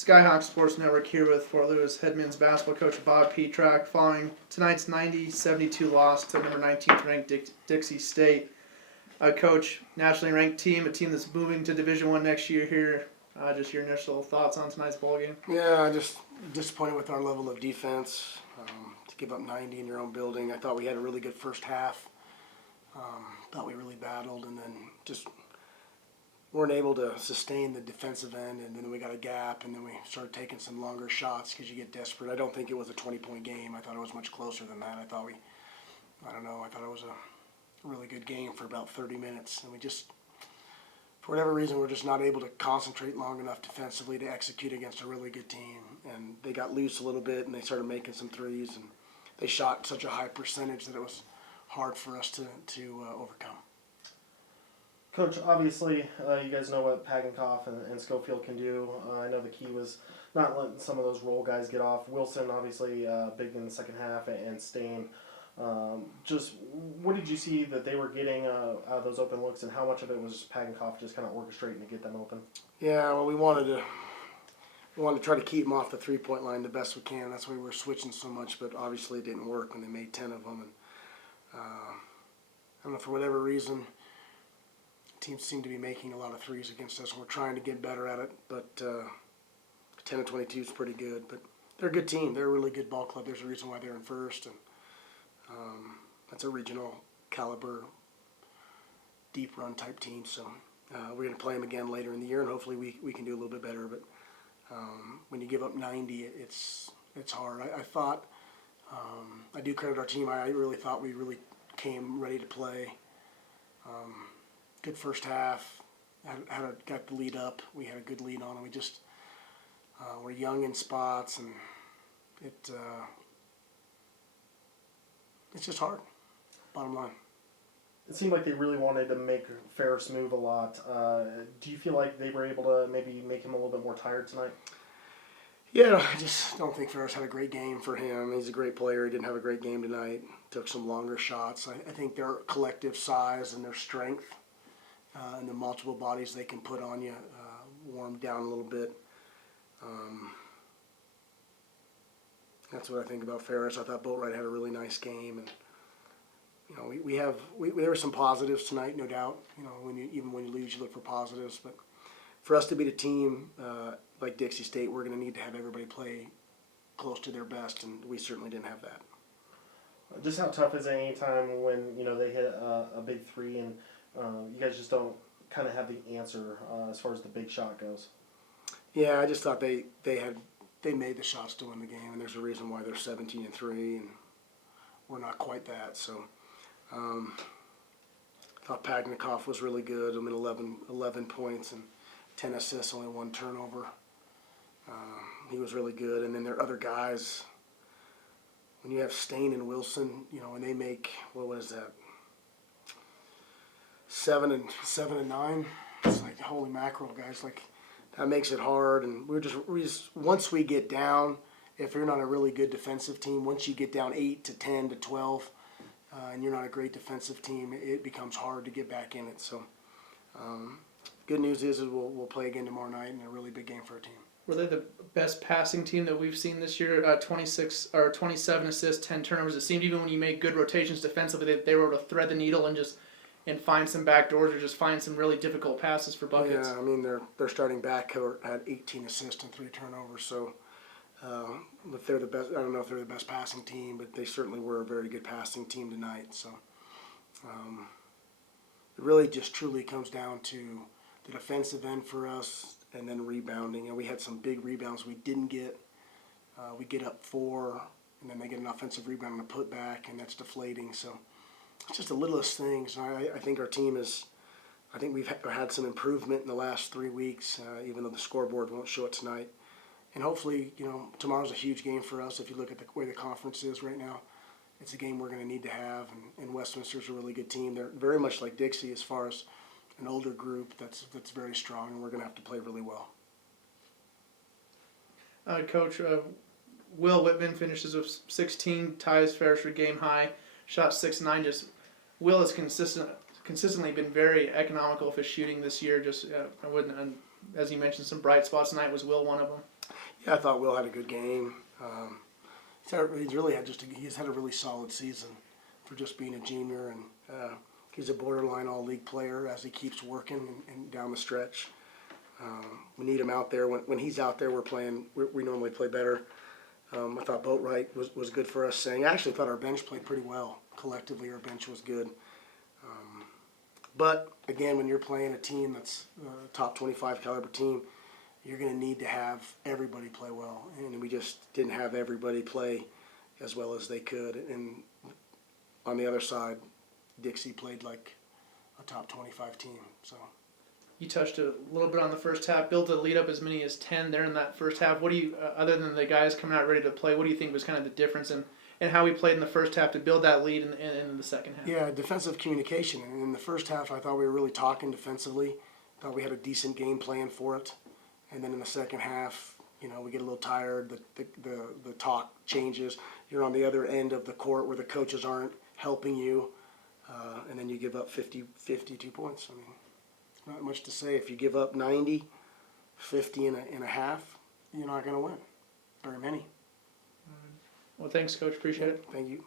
Skyhawk Sports Network here with Fort Lewis head men's basketball coach Bob Pietrack following tonight's 90-72 loss to number 19th ranked Dixie State. Coach, nationally ranked team, a team that's moving to Division I next year here. Just your initial thoughts on tonight's ball game? Yeah, just disappointed with our level of defense. To give up 90 in your own building. I thought we had a really good first half. Thought we really battled, and then just weren't able to sustain the defensive end, and then we got a gap, and then we started taking some longer shots because you get desperate. I don't think it was a 20-point game. I thought it was much closer than that. I thought it was a really good game for about 30 minutes, and we just, for whatever reason, we're just not able to concentrate long enough defensively to execute against a really good team. And they got loose a little bit, and they started making some threes, and they shot such a high percentage that it was hard for us to overcome. Coach, obviously, you guys know what Pagankoff and Schofield can do. I know the key was not letting some of those role guys get off. Wilson, obviously, big in the second half, and Stain. Just what did you see that they were getting out of those open looks, and how much of it was Pagankoff just kind of orchestrating to get them open? Yeah, well, we wanted to try to keep them off the three-point line the best we can. That's why we were switching so much, but obviously it didn't work when they made 10 of them. And I don't know, for whatever reason, teams seem to be making a lot of threes against us. We're trying to get better at it, but 10 of 22 is pretty good. But they're a good team. They're a really good ball club. There's a reason why they're in first, and that's a regional caliber, deep run type team. So we're going to play them again later in the year, and hopefully we can do a little bit better. But when you give up 90, it's hard. I thought, I do credit our team. I really thought we really came ready to play. Good first half. Got the lead up. We had a good lead on, and we just we're young in spots, and it's just hard. Bottom line. It seemed like they really wanted to make Ferris move a lot. Do you feel like they were able to maybe make him a little bit more tired tonight? Yeah, I just don't think Ferris had a great game for him. He's a great player. He didn't have a great game tonight. Took some longer shots. I think their collective size and their strength and the multiple bodies they can put on you wore him down a little bit. That's what I think about Ferris. I thought Boatwright had a really nice game, and you know there were some positives tonight, no doubt. You know, even when you lose, you look for positives. But for us to beat a team like Dixie State, we're going to need to have everybody play close to their best, and we certainly didn't have that. Just how tough is it any time when they hit a big three and you guys just don't kind of have the answer as far as the big shot goes? Yeah, I just thought they made the shots to win the game, and there's a reason why they're 17-3, and we're not quite that. So I thought Pagankoff was really good. 11 points and 10 assists, only one turnover. He was really good, and then there are other guys. When you have Stain and Wilson, and they make, what was that, 7 and 9. It's like, holy mackerel, guys! Like, that makes it hard. And we just once we get down, if you're not a really good defensive team, once you get down 8 to 10 to 12, and you're not a great defensive team, it becomes hard to get back in it. So, good news is we'll play again tomorrow night, and a really big game for our team. Were they the best passing team that we've seen this year? 27 assists, 10 turnovers. It seemed even when you made good rotations defensively, they were able to thread the needle and find some back doors or just find some really difficult passes for buckets. Yeah, I mean their starting backcourt had 18 assists and 3 turnovers. So if they're the best, I don't know if they're the best passing team, but they certainly were a very good passing team tonight. So it really just truly comes down to the defensive end for us. And then rebounding. And we had some big rebounds we didn't get. We get up 4, and then they get an offensive rebound and a putback, and that's deflating. So it's just the littlest things. I think our team I think we've had some improvement in the last 3 weeks, even though the scoreboard won't show it tonight. And hopefully, tomorrow's a huge game for us. If you look at the way the conference is right now, it's a game we're going to need to have. And Westminster's a really good team. They're very much like Dixie as far as an older group that's very strong, and we're going to have to play really well. Coach, Will Whitman finishes with 16, ties Ferris for game high, shot 6-9. Just Will has consistently been very economical with his shooting this year. Just as you mentioned, some bright spots tonight. Was Will one of them? Yeah, I thought Will had a good game. He's had a really solid season for just being a junior, and he's a borderline all-league player as he keeps working and down the stretch. We need him out there. When he's out there, we normally play better. I thought Boatwright was good for us. I actually thought our bench played pretty well. Collectively, our bench was good. But again, when you're playing a team that's a top 25 caliber team, you're going to need to have everybody play well. And we just didn't have everybody play as well as they could. And on the other side, Dixie played like a top 25 team. So. You touched a little bit on the first half, built a lead up as many as 10 there in that first half. What do you, other than the guys coming out ready to play, what do you think was kind of the difference in how we played in the first half to build that lead in the second half? Yeah, defensive communication. And in the first half, I thought we were really talking defensively. Thought we had a decent game plan for it. And then in the second half, we get a little tired. The talk changes. You're on the other end of the court where the coaches aren't helping you. And then you give up 52 points. I mean, not much to say. If you give up 90, 50 and a half, you're not going to win very many. Well, thanks, Coach. Appreciate it. Thank you.